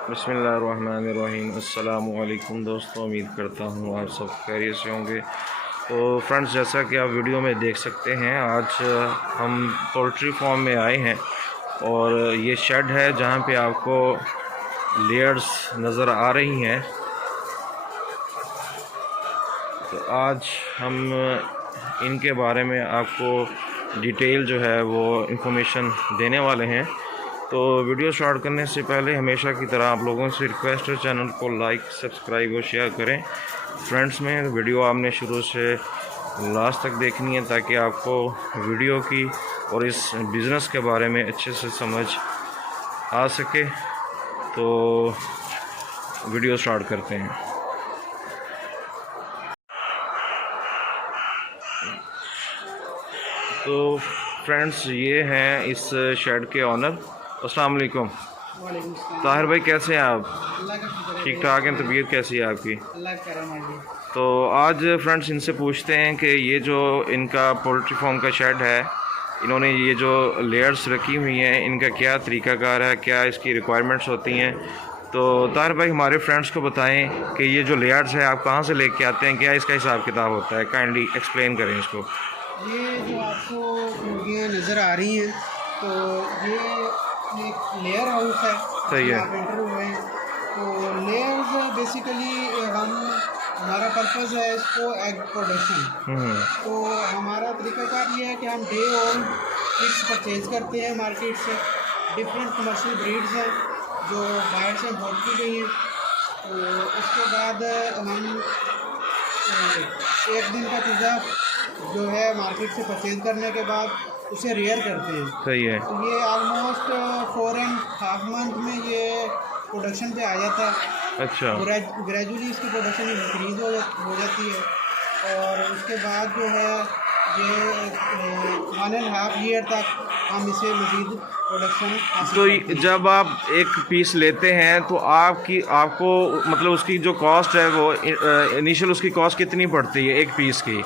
बिस्मिल्लाहिर्रहमानिर्रहीम। अस्सलामु अलैकुम दोस्तों, उम्मीद करता हूँ आप सब खैरियत से होंगे। तो फ्रेंड्स, जैसा कि आप वीडियो में देख सकते हैं, आज हम पोल्ट्री फार्म में आए हैं और ये शेड है जहाँ पे आपको लेयर्स नज़र आ रही हैं। तो आज हम इनके बारे में आपको डिटेल जो है वो इंफॉर्मेशन देने वाले हैं। तो वीडियो स्टार्ट करने से पहले हमेशा की तरह आप लोगों से रिक्वेस्ट है, चैनल को लाइक, सब्सक्राइब और शेयर करें फ्रेंड्स में। वीडियो आपने शुरू से लास्ट तक देखनी है ताकि आपको वीडियो की और इस बिज़नेस के बारे में अच्छे से समझ आ सके। तो वीडियो स्टार्ट करते हैं। तो फ्रेंड्स, ये हैं इस शेड के ऑनर। अस्सलाम वालेकुम। ताहिर भाई, कैसे हैं आप? ठीक ठाक हैं? तबीयत कैसी है आपकी? तो आज फ्रेंड्स इनसे पूछते हैं कि ये जो इनका पोल्ट्री फार्म का शेड है, इन्होंने ये जो लेयर्स रखी हुई हैं, इनका क्या तरीक़ाकार है, क्या इसकी रिक्वायरमेंट्स होती हैं। तो ताहिर भाई, हमारे फ्रेंड्स को बताएं कि ये जो लेयर्स है आप कहाँ से लेके आते हैं, क्या इसका हिसाब किताब होता है? काइंडली एक्सप्लेन करें इसको। ये जो आपको मुर्गियाँ नज़र आ रही हैं, तो ये एक लेयर हाउस है। सही है। आप एंटर हुए हैं तो लेयर्स बेसिकली हमारा पर्पज़ है इसको एग प्रोडक्शन। तो हमारा तरीक़ाकार ये है कि हम डे ओल्ड चिक्स परचेज़ करते हैं मार्केट से। डिफरेंट कमर्शियल ब्रीड्स हैं जो बाहर से इम्पोर्ट की गई हैं। तो उसके बाद हम एक दिन का चूज़ा जो है मार्केट से परचेज करने के बाद उसे रेयर करते हैं। सही है। तो ये ऑलमोस्ट 4.5 मंथ में ये प्रोडक्शन पे आ जाता है। अच्छा। ग्रेजुअली इसकी प्रोडक्शन इंक्रीज हो जाती है और उसके बाद जो है ये 1.5 ईयर तक हम इसे मज़ीद प्रोडक्शन। तो जब आप एक पीस लेते हैं तो आपको मतलब उसकी जो कॉस्ट है वो इनिशियल उसकी कॉस्ट कितनी पड़ती है एक पीस की?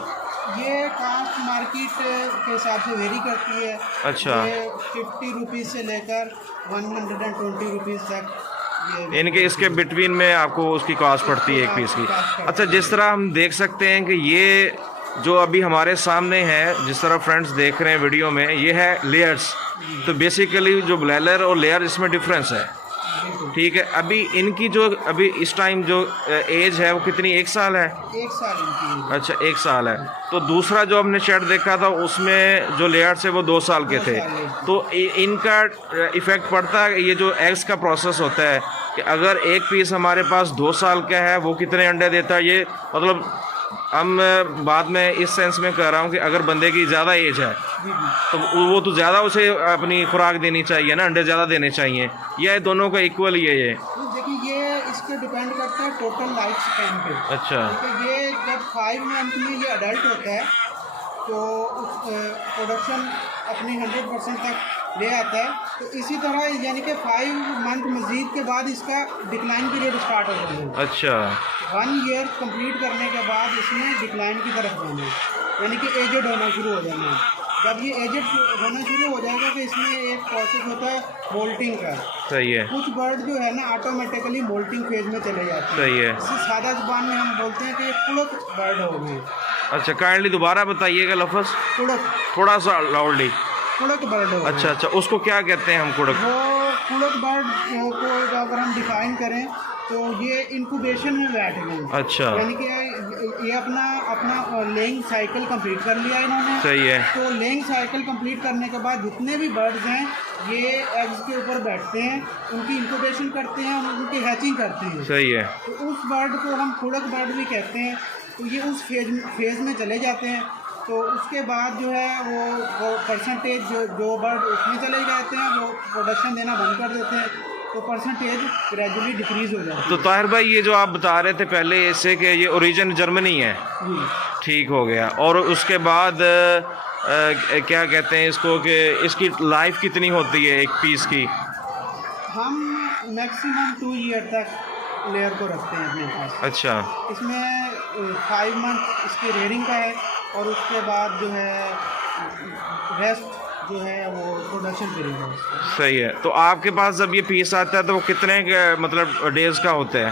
ये कास्ट मार्केट के हिसाब से वेरी करती है। अच्छा। ये 50 रुपीज़ से लेकर 120 रुपीज़ तक, यानी कि इसके बिटवीन में आपको उसकी कॉस्ट पड़ती है एक पीस की। अच्छा, जिस तरह हम देख सकते हैं कि ये जो अभी हमारे सामने है, जिस तरह फ्रेंड्स देख रहे हैं वीडियो में, ये है लेयर्स। तो बेसिकली जो ब्लैलर और लेयर, इसमें डिफरेंस है। ठीक है। अभी इनकी जो अभी इस टाइम जो एज है वो कितनी? 1 साल है? 1 साल इनकी। अच्छा, 1 साल है। तो दूसरा जो हमने शेड देखा था उसमें जो लेयर्स है वो 2 साल के थे। तो इनका इफ़ेक्ट पड़ता है, ये जो एग्स का प्रोसेस होता है कि अगर एक पीस हमारे पास 2 साल का है वो कितने अंडे देता है? ये मतलब हम बाद में इस सेंस में कह रहा हूँ कि अगर बंदे की ज़्यादा एज है तो वो तो ज़्यादा उसे अपनी खुराक देनी चाहिए ना, अंडे ज़्यादा देने चाहिए, या दोनों का इक्वल ही है ये? देखिए, ये इस पर डिपेंड करता है टोटल लाइफ स्पैन पे। अच्छा। तो ये जब 5 मंथ में ये अडल्ट होता है तो प्रोडक्शन अपनी 100% तक ले आता है। तो इसी तरह यानी कि 5 मंथ मज़ीद के बाद इसका डिक्लाइन पीरियड स्टार्ट हो जाता है। अच्छा। 1 ईयर कंप्लीट करने के बाद इसमें डिक्लाइन की तरफ जाना है, यानी कि एजेड होना शुरू हो जाना है। जब ये एजेड होना शुरू हो जाएगा तो इसमें एक प्रोसेस होता है मोल्टिंग का। सही है। कुछ बर्ड जो है ना ऑटोमेटिकली मोल्टिंग फेज में चले जाते हैं। सही है। इसे सादा जुबान में हम बोलते हैं कि ये कुड़क बर्ड हो गए। अच्छा, काइंडली दोबारा बताइएगा लफ्ज़ कुड़क, थोड़ा सा लाउडली। कुड़क बर्ड हो गए। अच्छा अच्छा, उसको क्या कहते हैं हम? कुड़क। वो कुड़क बर्ड को अगर हम डिफाइन करें तो ये इंक्यूबेशन में बैठ गए। अच्छा। यानी कि ये अपना लेइंग साइकिल कंप्लीट कर लिया इन्होंने। सही है। तो लेइंग साइकिल कंप्लीट करने के बाद जितने भी बर्ड्स हैं ये एग्स के ऊपर बैठते हैं, उनकी इंक्यूबेशन करते हैं और उनकी हैचिंग करते हैं। सही है। तो उस बर्ड को हम कुड़क बर्ड भी कहते हैं। तो ये उस फेज में चले जाते हैं। तो उसके बाद जो है वो परसेंटेज जो बर्ड उसमें चले जाते हैं वो प्रोडक्शन देना बंद कर देते हैं, तो परसेंटेज ग्रेजुअली डिक्रीज हो जाती है। तो ताहिर भाई, ये जो आप बता रहे थे पहले इससे कि ये ओरिजिन जर्मनी है, ठीक हो गया। और उसके बाद क्या कहते हैं इसको कि इसकी लाइफ कितनी होती है एक पीस की? हम मैक्सिमम 2 ईयर तक लेयर को रखते हैं अपने पास। अच्छा। इसमें 5 मंथ इसकी रेयरिंग का है और उसके बाद जो है रेस्ट जो है वो प्रोडक्शन पीरियड है उसका। सही है। तो आपके पास जब ये पीस आता है तो वो कितने मतलब डेज का होता है?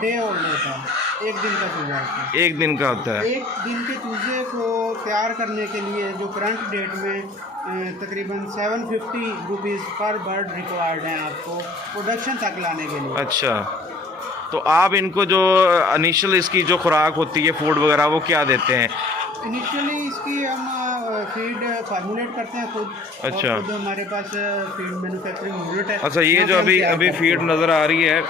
डे ओल्ड होता है, एक दिन का चूज़ा होता है। एक दिन का होता है। एक दिन के चूज़े को तैयार करने के लिए जो करंट डेट में तकरीबन 750 रुपीज़ पर बर्ड रिक्वायर्ड हैं आपको प्रोडक्शन तक लाने के लिए। अच्छा, तो आप इनको जो इनिशियल इसकी जो खुराक होती है फूड वगैरह वो क्या देते हैं? इनिशियली इसकी हम फीड फार्मूलेट करते हैं खुद। अच्छा। और खुद हमारे पास फीड मैन्युफैक्चरिंग यूनिट है। अच्छा, ये यहाँ जो पे हम अभी तैयार अभी करते फीड हैं। नज़र आ रही है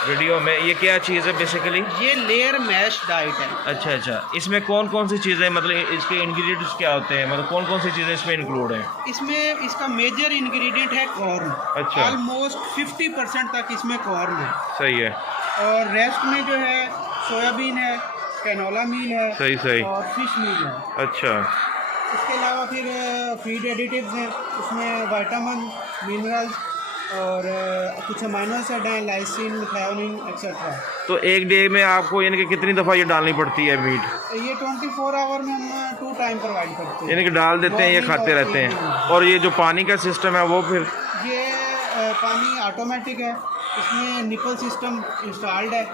वीडियो में, ये क्या चीज़ है बेसिकली? ये लेयर मैश डाइट है। अच्छा अच्छा, इसमें कौन कौन सी चीज़ें मतलब इसके इंग्रेडिएंट्स क्या होते हैं, मतलब कौन कौन सी चीज़ें इसमें इंक्लूड हैं? इसमें इसका मेजर इंग्रेडिएंट है कॉर्न। अच्छा। ऑलमोस्ट 50% तक इसमें कॉर्न है। सही है। और रेस्ट में जो है सोयाबीन है, कैनोला मील है, सही सही। और फिश मील है। अच्छा। इसके अलावा फिर फीड एडिटिव्स हैं, उसमें विटामिन, मिनरल्स और कुछ अमाइनो एसिड हैं, लाइसिन, थायोनिन एक्सेट्रा। तो एक डे में आपको यानी कि कितनी दफ़ा ये डालनी पड़ती है मीट? ये 24 आवर में हम 2 टाइम प्रोवाइड करते हैं। यानी कि डाल देते हैं, ये Morning खाते और रहते हैं। evening। और ये जो पानी का सिस्टम है वो फिर? ये पानी ऑटोमेटिक है, इसमें निपल सिस्टम इंस्टॉल्ड है।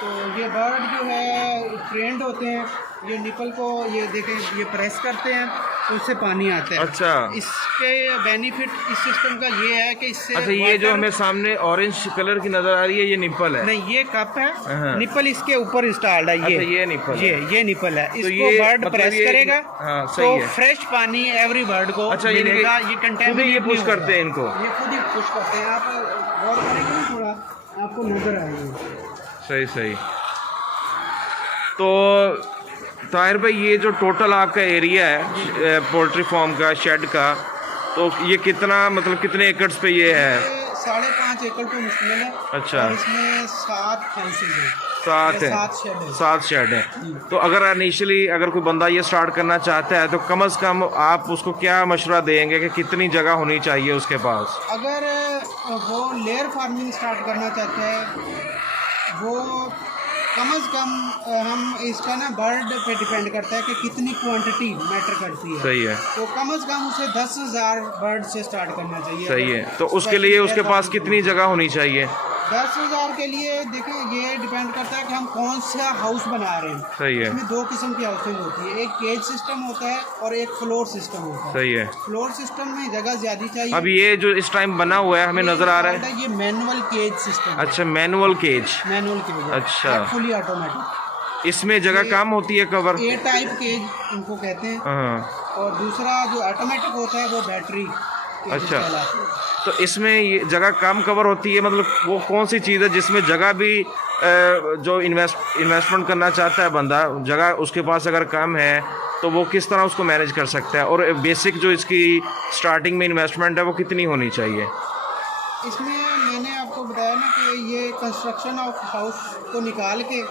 तो ये बर्ड जो है ट्रेंड होते हैं, ये निपल को ये देखें ये प्रेस करते हैं तो उससे पानी आता है। अच्छा। इसके बेनिफिट इस सिस्टम का ये है कि इससे अच्छा, ये जो water- हमें सामने ऑरेंज कलर की नज़र आ रही है ये निप्पल है? नहीं, ये कप है, हाँ। निपल इसके ऊपर इंस्टॉल्ड है। अच्छा, ये निप्पल है। ये निपल है। इसको ये बर्ड मतलब प्रेस ये- करेगा हाँ, सही तो है। फ्रेश पानी एवरी बर्ड को अच्छा, यानी कि मिलेगा। ये खुद ही ये कंटेमिनेट पुश करते हैं इनको? ये खुद ही पुश करते हैं। आप गौर करेंगे ना थोड़ा, आपको नजर आएगा। सही सही। तो ताहिर भाई, ये जो टोटल आपका एरिया है पोल्ट्री फार्म का, शेड का, तो ये कितना मतलब कितने एकड़ पे ये है? ये 5.5 एकड़ पे मुश्तमिल है। अच्छा। और इसमें 7 हाउसेज हैं। 7 है? 7 शेड है। 7 शेड है। तो अगर इनिशियली अगर कोई बंदा ये स्टार्ट करना चाहता है तो कम से कम आप उसको क्या मशवरा देंगे कि कितनी जगह होनी चाहिए उसके पास? अगर वो लेयर फार्मिंग स्टार्ट करना चाहता है, वो कम से कम हम इसका ना बर्ड पे डिपेंड करता है कि कितनी क्वांटिटी मैटर करती है। सही है। तो कम से कम उसे 10,000 बर्ड से स्टार्ट करना चाहिए। सही है। तो उसके लिए उसके पास कितनी जगह होनी चाहिए? 10,000 के लिए देखिए ये डिपेंड करता है कि हम कौन सा हाउस बना रहे हैं। सही है। इसमें 2 किस्म की हाउसिंग होती है, एक केज सिस्टम होता है और एक फ्लोर सिस्टम होता है। सही है। फ्लोर सिस्टम में जगह ज़्यादा चाहिए। अब ये जो इस टाइम बना हुआ है हमें नज़र आ रहा है? ये मैनुअल केज सिस्टम। अच्छा, मैनुअल केज। Manual cage. अच्छा। Fully automatic. इसमें जगह कम होती है कवर? ए टाइप केज इनको कहते हैं। हाँ। और दूसरा जो ऑटोमेटिक होता है वो बैटरी केज अच्छा। कहलाते हैं। तो इसमें ये जगह कम कवर होती है, मतलब वो कौन सी चीज़ है जिसमें जगह भी जो इन्वेस्टमेंट करना चाहता है बंदा, जगह उसके पास अगर कम है तो वो किस तरह उसको मैनेज कर सकता है? और बेसिक जो इसकी स्टार्टिंग में इन्वेस्टमेंट है वो कितनी होनी चाहिए? इसमें मैंने आपको बताया ना कि ये कंस्ट्रक्शन ऑफ हाउस को निकाल के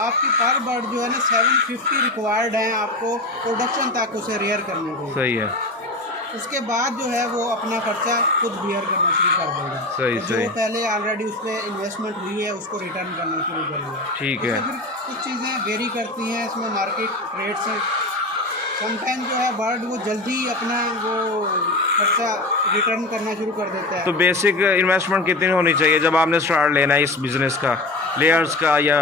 आपकी पर बर्ड जो है ना 750 रिक्वायर्ड है आपको प्रोडक्शन तक उसे रेयर करने को। सही है। उसके बाद जो है वो अपना खर्चा खुद बियर करना शुरू कर देगा। सही जो सही। पहले ऑलरेडी उस पर इन्वेस्टमेंट हुई है उसको रिटर्न करना शुरू करेगा। ठीक है। फिर कुछ चीज़ें वेरी करती हैं इसमें, मार्केट रेट्स हैं। समटाइम जो है बर्ड वो जल्दी अपना वो खर्चा रिटर्न करना शुरू कर देता है। तो बेसिक इन्वेस्टमेंट कितनी होनी चाहिए जब आपने स्टार्ट लेना है इस बिज़नेस का, लेयर्स का? या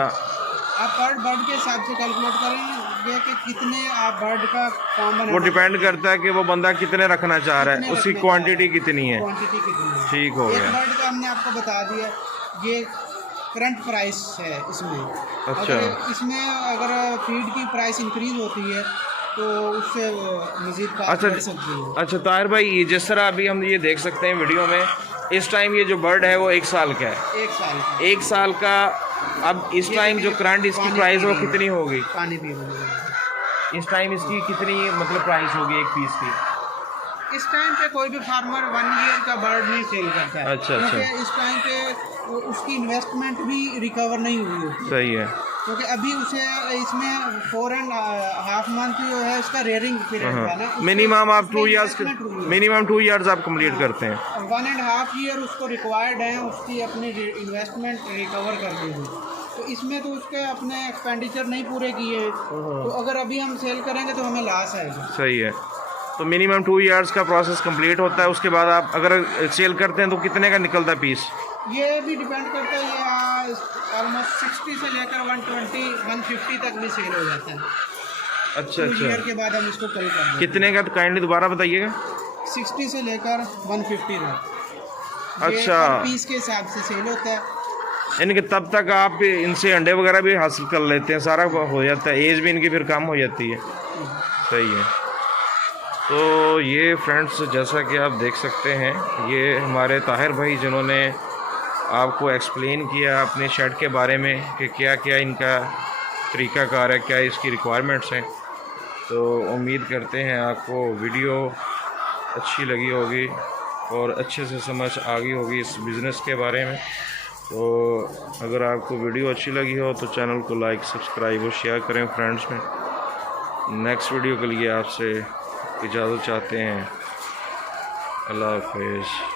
आप पर बर्ड के हिसाब से कैलकुलेट करेंगे कि कितने आप बर्ड का फार्म बना। वो डिपेंड करता है कि वो बंदा कितने रखना चाह रहा है, कितने उसकी रखना क्वांटिटी चाह रहा है, कितनी है। क्वांटिटी कितनी है। ठीक हो एक गया। बर्ड का हमने आपको बता दिया, ये करंट प्राइस है इसमें। अच्छा। इसमें अगर फीड की प्राइस इंक्रीज होती है तो उससे मजीद अच्छा बढ़ सकती है। अच्छा ताहिर भाई, ये जिस तरह अभी हम ये देख सकते हैं वीडियो में, इस टाइम ये जो बर्ड है वो 1 साल का है। 1 साल का। 1 साल का। अब इस टाइम जो करंट इसकी पानी प्राइस पी वो रही है। कितनी होगी? पानी पी रही है। इस टाइम इसकी कितनी मतलब प्राइस होगी एक पीस की? इस टाइम पे कोई भी फार्मर 1 ईयर का बर्ड नहीं सेल करता है। अच्छा, अच्छा। क्योंकि इस टाइम पे उसकी इन्वेस्टमेंट भी रिकवर नहीं हुई होती। सही है। क्योंकि अभी उसे इसमें 4.5 मंथ जो है उसका रेयरिंग पीरियड है ना। मिनिमम आप 2 इयर्स investment हुई है। मिनिमम 2 इयर्स आप कंप्लीट करते हैं। 1.5 ईयर उसको रिक्वायर्ड है उसकी अपनी इन्वेस्टमेंट रिकवर करने में। तो इसमें तो उसके अपने एक्सपेंडिचर नहीं पूरे किए हैं, तो अगर अभी हम सेल करेंगे तो हमें लॉस आएगा। सही है। तो मिनिमम 2 इयर्स का प्रोसेस कंप्लीट होता है। उसके बाद आप अगर सेल करते हैं तो कितने का निकलता है पीस? ये भी डिपेंड करता है, ये ऑलमोस्ट 60 से लेकर 120 150 तक भी सेल हो जाता है। अच्छा 2 ईयर अच्छा, के बाद हम इसको कल कर देते हैं। कितने का तो काइंडली दोबारा बताइएगा। 60 से लेकर 150 तक। अच्छा, पीस के हिसाब से सेल होता है। यानी कि तब तक आप इनसे अंडे वगैरह भी हासिल कर लेते हैं, सारा हो जाता है, एज भी इनकी फिर कम हो जाती है। सही है। तो ये फ्रेंड्स जैसा कि आप देख सकते हैं, ये हमारे ताहिर भाई जिन्होंने आपको एक्सप्लेन किया अपने शेड के बारे में कि क्या क्या इनका तरीक़ाकार है, क्या इसकी रिक्वायरमेंट्स हैं। तो उम्मीद करते हैं आपको वीडियो अच्छी लगी होगी और अच्छे से समझ आ गई होगी इस बिज़नेस के बारे में। तो अगर आपको वीडियो अच्छी लगी हो तो चैनल को लाइक, सब्सक्राइब और शेयर करें फ्रेंड्स में। नेक्स्ट वीडियो के लिए आपसे इजाज़त चाहते हैं। अल्लाह हाफ़िज़।